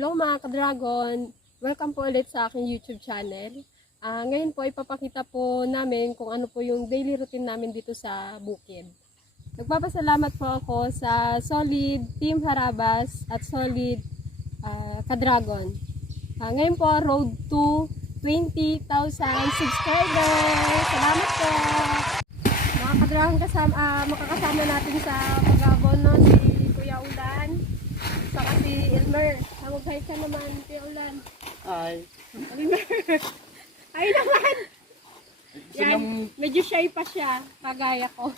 Hello mga ka-dragon! Welcome po ulit sa aking YouTube channel. Ngayon po ipapakita po namin kung ano po yung daily routine namin dito sa bukid. Nagpapasalamat po ako sa solid Team Harabas at solid ka-dragon. Ngayon po road to 20,000 subscribers! Salamat po! Mga ka-dragon, makakasama natin sa pag-abono si Kuya Ulan saka si Elmer. Mag-hi ka naman, Kuya Ulan. Ay. Elmer. Ay naman! Yan, medyo shy pa siya, kagaya ko.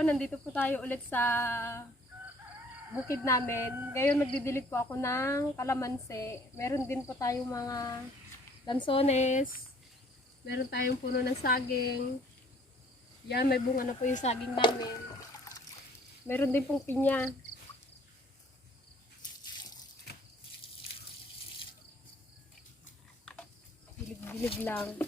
Nandito po tayo ulit sa bukid namin. Ngayon magdidilig po ako ng kalamansi. Meron din po tayong mga lansones. Meron tayong puno ng saging. Yan, may bunga na po yung saging namin. Meron din pong pinya. Dilig-dilig lang.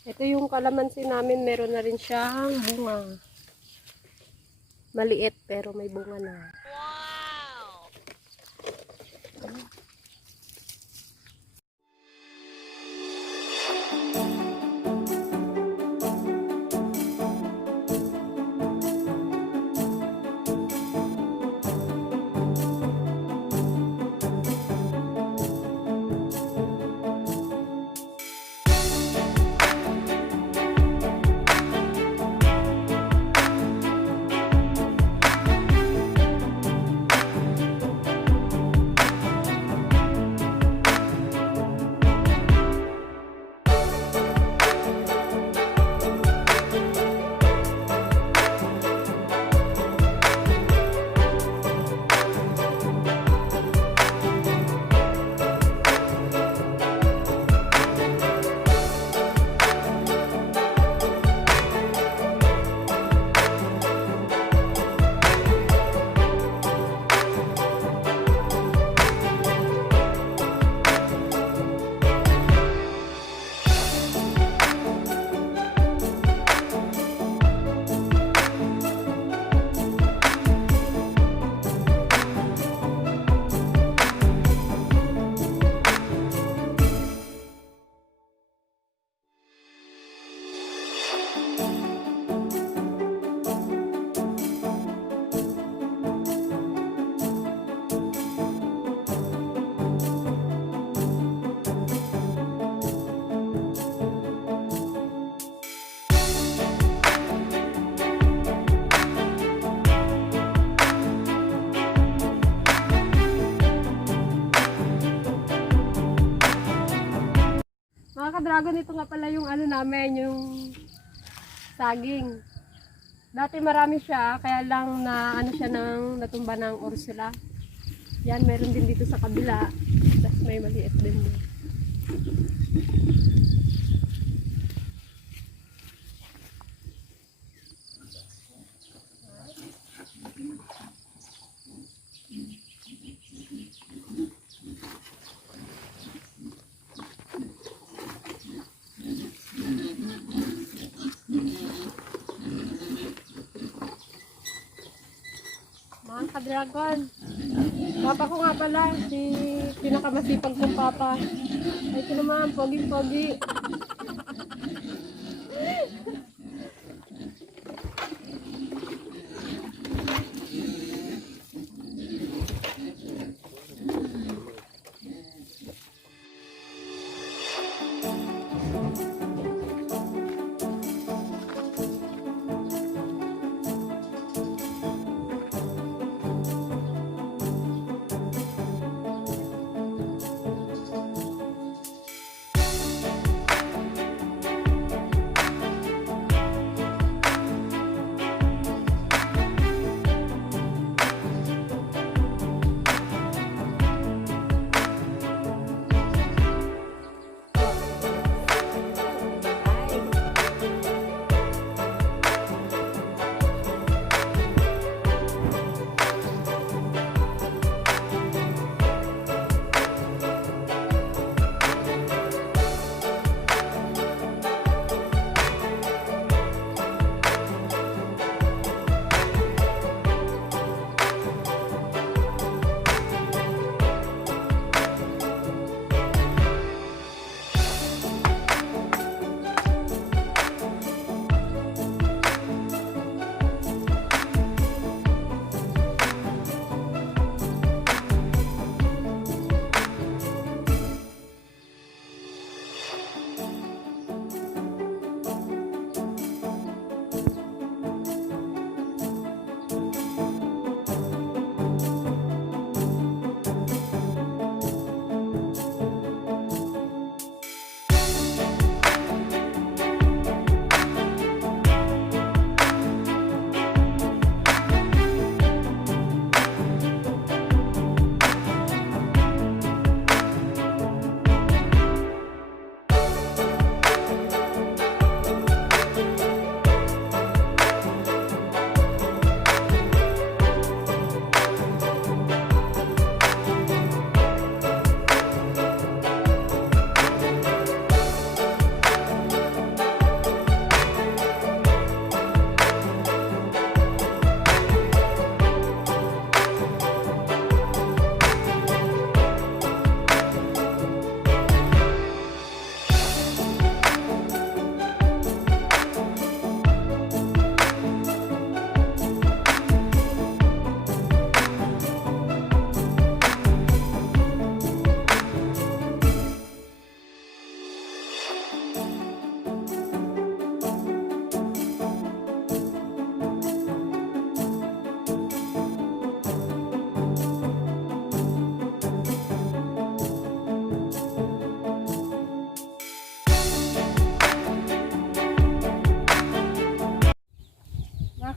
Ito yung kalamansi namin, meron na rin siyang bunga. Maliit pero may bunga na. Wow! Mga ka-dragon, ito nga pala yung ano namin, yung saging. Dati marami siya, kaya lang na ano siya ng natumba ng Ursula. Yan, meron din dito sa kabila. Tapos may maliit din. Mga ka-dragon, papa ko nga pala, si pinakamasipag kong papa. Ay, ito naman, pogi-pogi.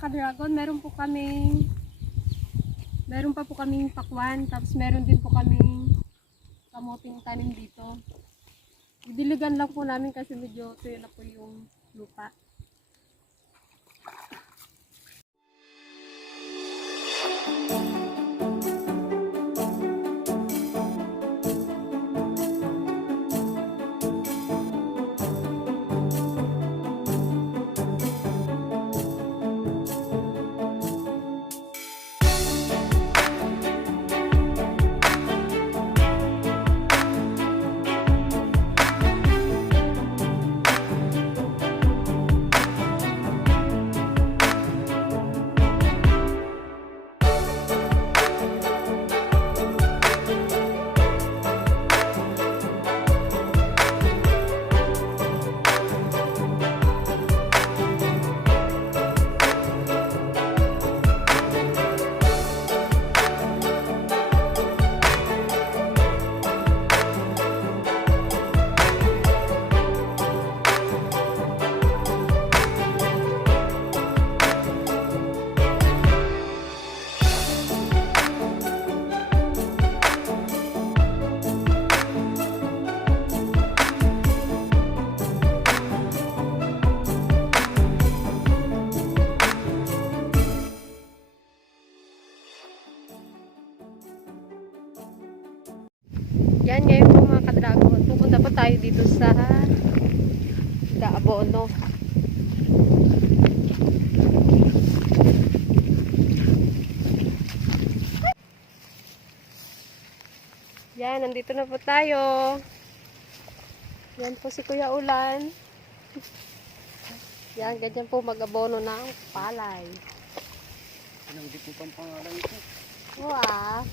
ka-dragon, meron pa po kaming pakwan, tapos meron din po kaming kamuting tanim dito. Didiligan lang po namin kasi medyo tuyo na po yung lupa. Yan, ngayon po mga ka-dragon, pupunta po tayo dito sa Daabono. Yan, nandito na po tayo. Yan po si Kuya Ulan. Yan, ganyan po mag-abono ng palay. Anong di po pang pangalan ito? Wow.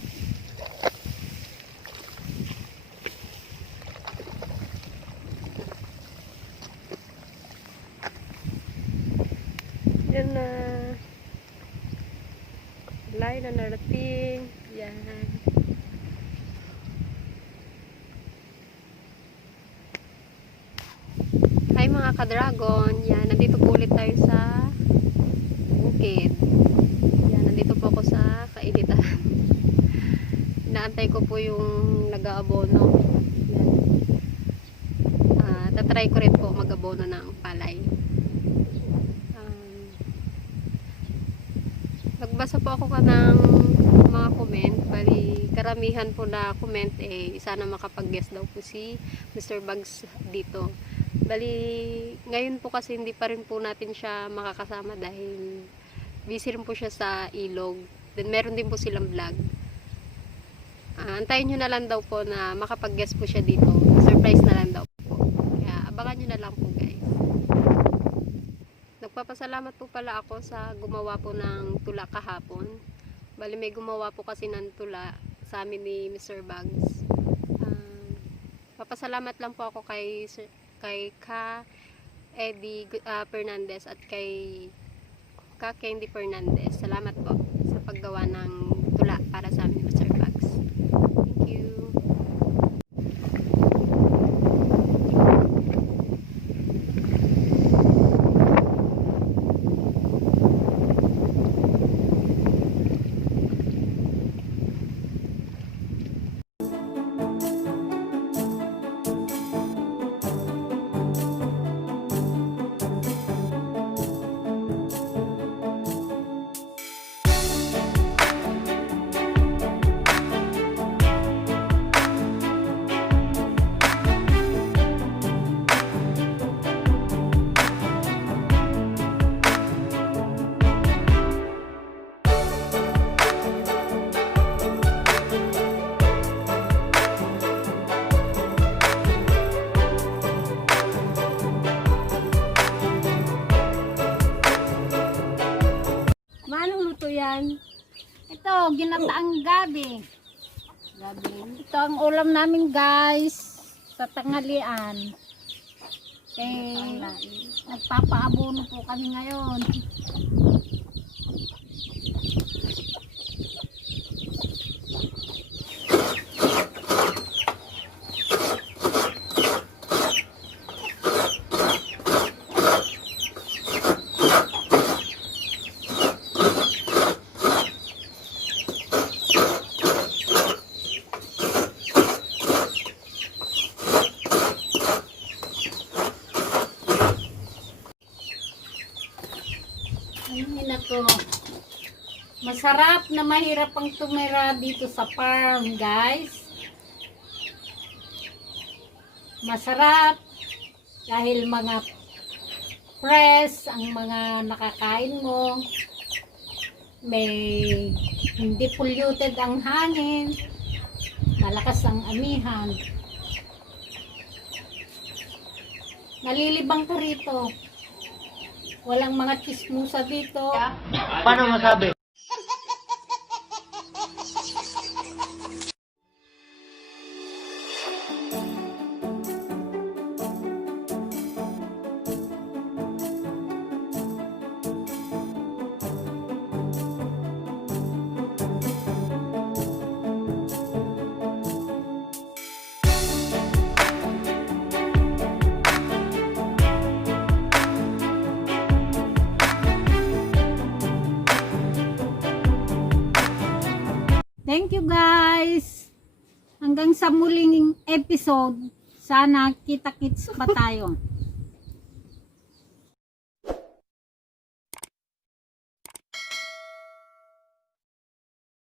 Yan na. Palay na narating. Yan. Hi mga ka-dragon. Yan, nandito po ulit tayo sa bukid. Yan, nandito po ako sa kainitan. Inaantay ko po yung nag-aabono. Yan. Tatry ko rin po mag-abono ng palay. Nagbasa po ako ng mga comment. Bali, karamihan po na comment sana makapag-guest daw po si Mr. Bugs dito. Bali, ngayon po kasi hindi pa rin po natin siya makakasama dahil busy rin po siya sa ilog. Then meron din po silang vlog. Antayin nyo na lang daw po na makapag-guest po siya dito. Surprise na lang daw po. Kaya abangan nyo na lang po guys. Nagpapasalamat po pala ako sa gumawa po ng tula kahapon. Bali may gumawa po kasi ng tula sa amin ni Mr. Bugs. Papasalamat lang po ako kay Ka Eddie Fernandez at kay Ka Candy Fernandez. Salamat po sa paggawa ng tula para sa amin ni Mr. Bugs. Thank you. Yan. Ito, ginataang gabi. Gabi. Ito ang ulam namin guys sa tanghalian. Kaya nagpapaabono po kami ngayon. Ay, nako. Masarap na mahirap ang tumira dito sa farm, guys. Masarap dahil mga fresh ang mga nakakain mo. May hindi polluted ang hangin. Malakas ang amihan. Nalilibang ka rito. Walang mga chismusa dito. Paano masabi? Thank you guys. Hanggang sa muling episode. Sana kita-kits pa tayo.